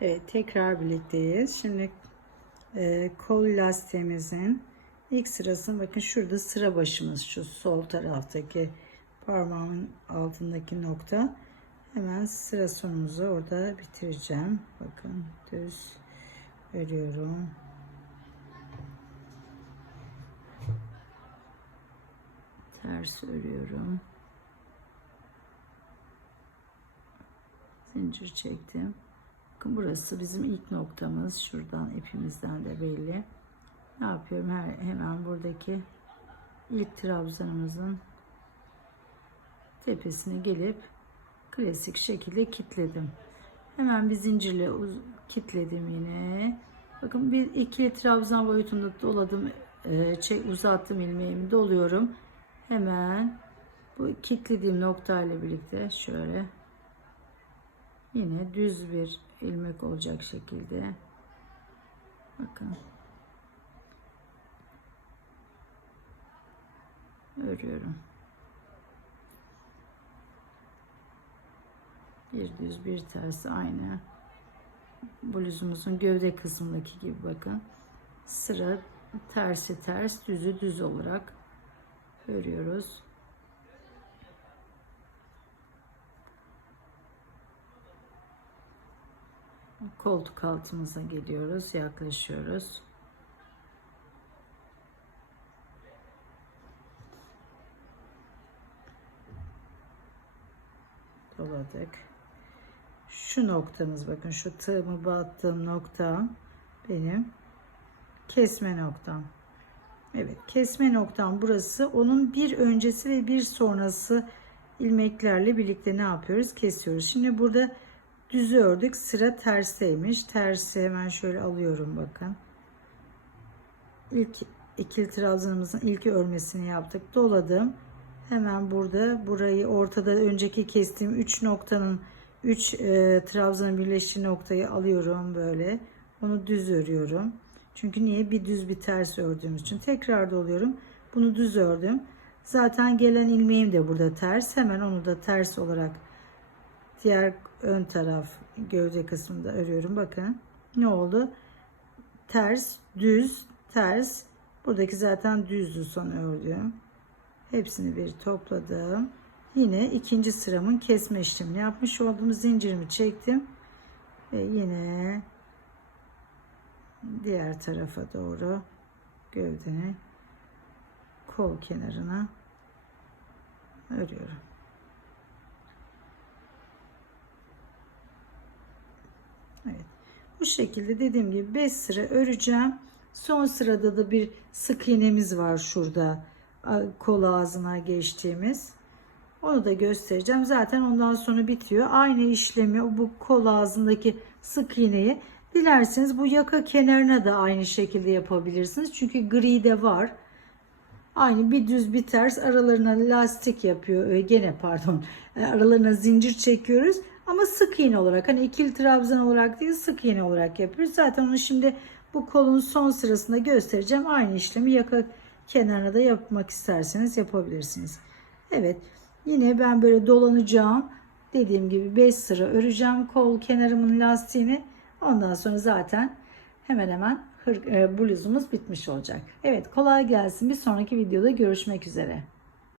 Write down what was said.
Evet tekrar birlikteyiz. Şimdi e, kol lastiğimizin ilk sırasını bakın şurada sıra başımız şu sol taraftaki parmağımın altındaki nokta. Hemen sıra sonumuzu orada bitireceğim. Bakın düz örüyorum. Ters örüyorum. Zincir çektim. Bakın burası bizim ilk noktamız. Şuradan ipimizden de belli. Ne yapıyorum? Hemen buradaki ilk trabzanımızın tepesine gelip klasik şekilde kilitledim. Hemen bir zincirle kilitledim yine. Bakın bir iki trabzan boyutunda doladım. E, şey, uzattım ilmeğimi doluyorum. Hemen bu kilitlediğim noktayla birlikte şöyle yine düz bir ilmek olacak şekilde. Bakın. Örüyorum. Bir düz bir ters aynı. Bluzumuzun gövde kısmındaki gibi bakın. Sıra tersi ters düzü düz olarak örüyoruz koltuk altımıza geliyoruz, yaklaşıyoruz. Doladık. Şu noktamız bakın şu tığımı battığım nokta benim kesme noktam. Evet kesme noktam burası. Onun bir öncesi ve bir sonrası ilmeklerle birlikte ne yapıyoruz? Kesiyoruz. Şimdi burada düzü ördük. Sıra tersteymiş. Tersi hemen şöyle alıyorum bakın. İlk ikili trabzanımızın ilk örmesini yaptık. Doladım. Hemen burada burayı ortada önceki kestiğim 3 noktanın 3 e, trabzanın birleştiği noktayı alıyorum böyle. Onu düz örüyorum. Çünkü niye? Bir düz bir ters ördüğüm için. Tekrar doluyorum. Bunu düz ördüm. Zaten gelen ilmeğim de burada ters. Hemen onu da ters olarak diğer ön taraf gövde kısmında örüyorum. Bakın ne oldu? Ters, düz, ters. Buradaki zaten düzdü son ördüğüm. Hepsini bir topladım. Yine ikinci sıramın kesme işlemini yapmış oldum. Zincirimi çektim. Ve yine diğer tarafa doğru gövdenin kol kenarına örüyorum. Evet. Bu şekilde dediğim gibi 5 sıra öreceğim. Son sırada da bir sık iğnemiz var şurada. Kol ağzına geçtiğimiz. Onu da göstereceğim. Zaten ondan sonra bitiyor. Aynı işlemi bu kol ağzındaki sık iğneyi dilerseniz bu yaka kenarına da aynı şekilde yapabilirsiniz. Çünkü gri de var. Aynı bir düz bir ters aralarına lastik yapıyor. Gene pardon. Aralarına zincir çekiyoruz. Ama sık iğne olarak hani ikili trabzan olarak değil sık iğne olarak yapıyoruz. Zaten onu şimdi bu kolun son sırasında göstereceğim. Aynı işlemi yaka kenarına da yapmak isterseniz yapabilirsiniz. Evet yine ben böyle dolanacağım. Dediğim gibi 5 sıra öreceğim kol kenarımın lastiğini. Ondan sonra zaten hemen hemen e, bluzumuz bitmiş olacak. Evet kolay gelsin. Bir sonraki videoda görüşmek üzere.